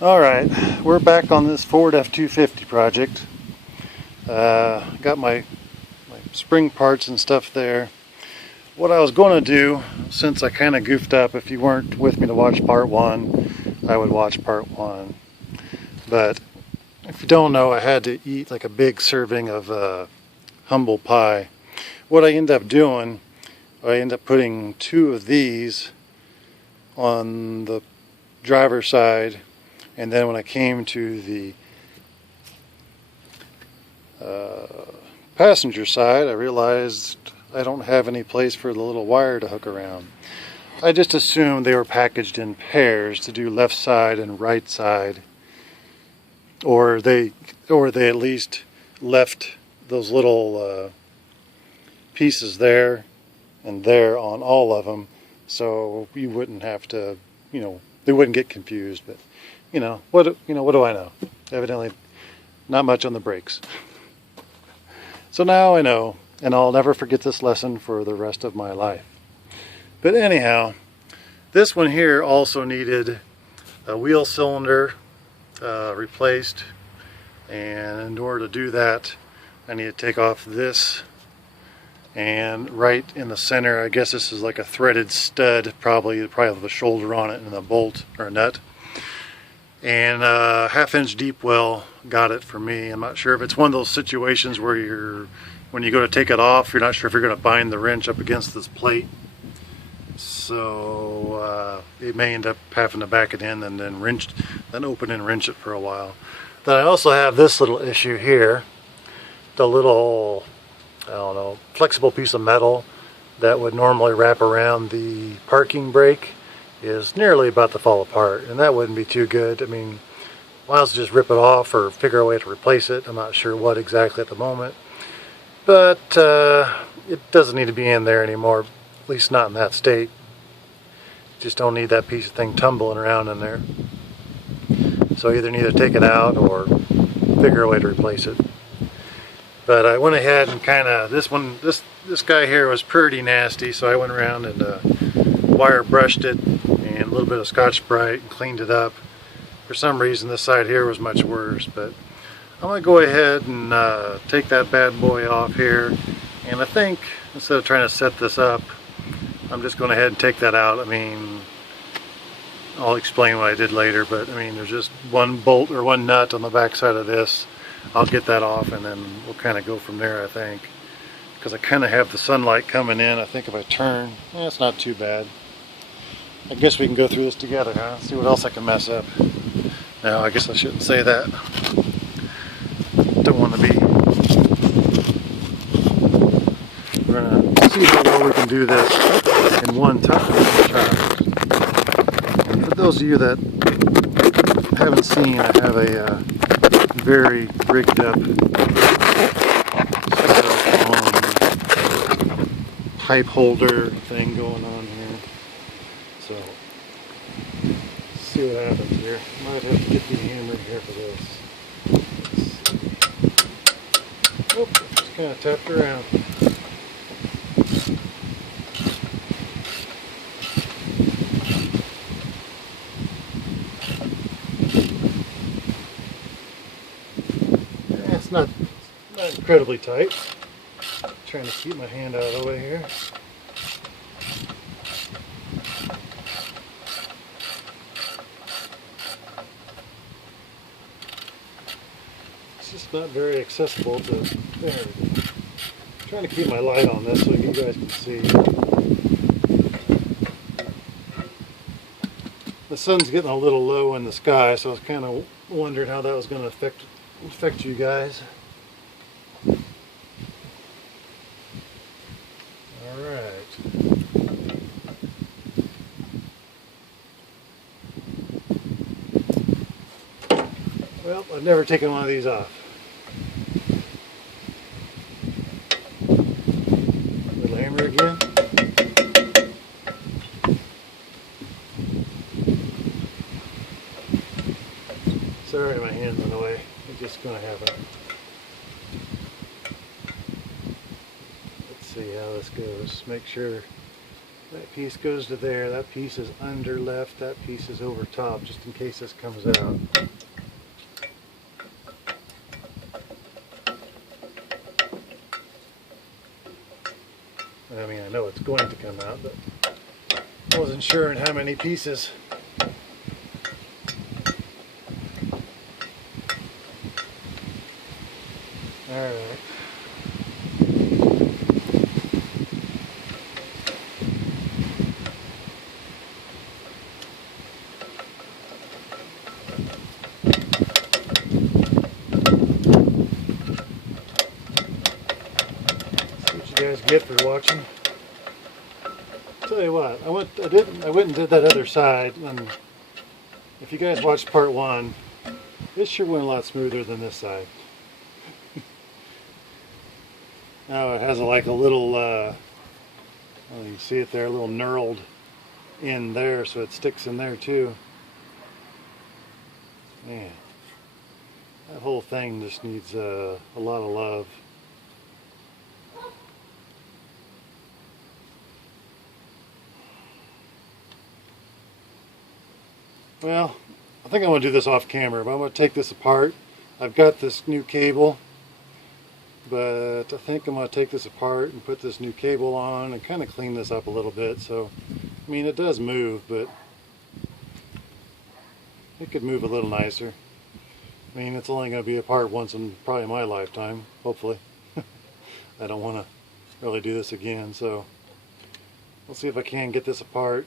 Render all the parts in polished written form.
Alright, we're back on this Ford F250 project. Got my spring parts and stuff there. What I was going to do, since I kind of goofed up, if you weren't with me to watch part 1, I would watch part 1. But if you don't know, I had to eat like a big serving of humble pie. What I ended up doing, I ended up putting 2 of these on the driver's side. And then when I came to the passenger side, I realized I don't have any place for the little wire to hook around. I just assumed they were packaged in pairs to do left side and right side, or they at least left those little pieces there and there on all of them, so you wouldn't have to, they wouldn't get confused. But what do I know? Evidently not much on the brakes. So now I know, and I'll never forget this lesson for the rest of my life. But anyhow, this one here also needed a wheel cylinder replaced, and in order to do that I need to take off this, and right in the center, I guess this is like a threaded stud, probably have a shoulder on it and a bolt or a nut. And a 1/2 inch deep well got it for me. I'm not sure if it's one of those situations where when you go to take it off, you're not sure if you're going to bind the wrench up against this plate. So it may end up having to back it in and then open and wrench it for a while. Then I also have this little issue here. The little, I don't know, flexible piece of metal that would normally wrap around the parking brake is nearly about to fall apart, and that wouldn't be too good. I mean, might as well just rip it off or figure a way to replace it. I'm not sure what exactly at the moment, but it doesn't need to be in there anymore, at least not in that state. Just don't need that piece of thing tumbling around in there. So either need to take it out or figure a way to replace it. But I went ahead and kind of, this guy here was pretty nasty, so I went around and wire brushed it and a little bit of Scotch-Brite and cleaned it up. For some reason this side here was much worse, but I'm going to go ahead and take that bad boy off here, and I think instead of trying to set this up, I'm just going to ahead and take that out. I mean, I'll explain what I did later, but I mean, there's just one bolt or one nut on the back side of this. I'll get that off and then we'll kind of go from there, I think, because I kind of have the sunlight coming in. I think if I turn, it's not too bad. I guess we can go through this together, huh? See what else I can mess up. No, I guess I shouldn't say that. Don't want to be. We're gonna see how well we can do this in one time. And for those of you that haven't seen, I have a very rigged up pipe holder thing going on here. So let's see what happens here. Might have to get the hammer here for this. Oh, just kind of tapped around. It's not incredibly tight. I'm trying to keep my hand out of the way here. It's just not very accessible to there. I'm trying to keep my light on this so you guys can see. The sun's getting a little low in the sky, so I was kind of wondering how that was going to affect you guys. Alright. Well, I've never taken one of these off. Little hammer again. Sorry, my hand went away. It's just going to happen. Let's see how this goes. Make sure That piece goes to there, that piece is under left, that piece is over top, just in case this comes out. I mean, I know it's going to come out, but I wasn't sure in how many pieces. Alright. Guys get for watching. Tell you what, I went and did that other side, and if you guys watched part one, this sure went a lot smoother than this side. Now it has like a little, well, you can see it there, a little knurled in there, so it sticks in there too. Man, that whole thing just needs a lot of love. Well, I think I'm going to do this off camera, but I'm going to take this apart. I've got this new cable, but I think I'm going to take this apart and put this new cable on and kind of clean this up a little bit. So, I mean, it does move, but it could move a little nicer. I mean, it's only going to be apart once in probably my lifetime, hopefully. I don't want to really do this again, so we'll see if I can get this apart.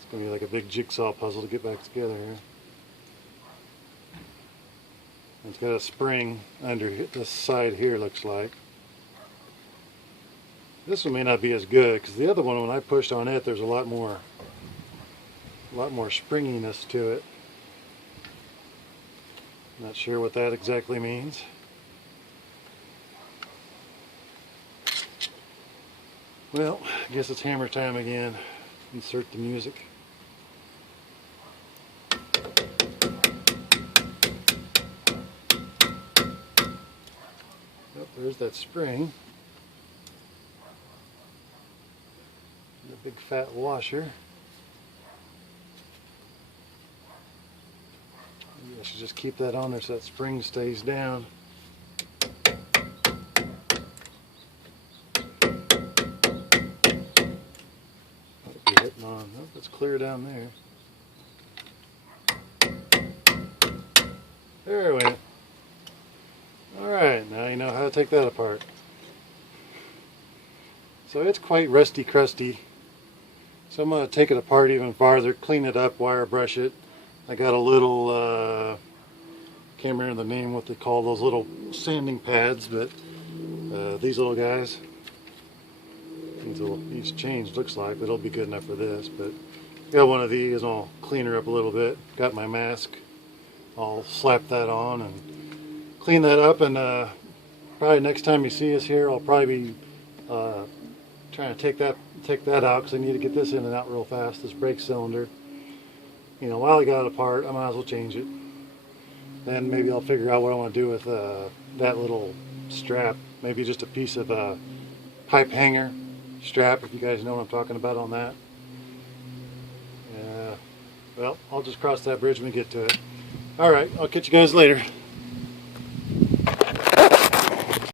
It's going to be like a big jigsaw puzzle to get back together here. It's got a spring under this side here, looks like. This one may not be as good because the other one, when I pushed on it, there's a lot more springiness to it. Not sure what that exactly means. Well, I guess it's hammer time again. Insert the music. Yep, there's that spring. The big fat washer. Maybe I should just keep that on there so that spring stays down. Might be hitting on. Oh, it's clear down there. There we went. Alright, now you know how to take that apart. So it's quite rusty crusty. So I'm going to take it apart even farther, clean it up, wire brush it. I got a little, can't remember the name, what they call those little sanding pads, but these little guys, each change looks like, but it'll be good enough for this. But got one of these, and I'll clean her up a little bit. Got my mask, I'll slap that on and clean that up, and probably next time you see us here, I'll probably be trying to take that out because I need to get this in and out real fast, this brake cylinder. You know, while I got it apart, I might as well change it. Then maybe I'll figure out what I want to do with that little strap. Maybe just a piece of pipe hanger strap, if you guys know what I'm talking about on that. Well, I'll just cross that bridge when we get to it. Alright, I'll catch you guys later.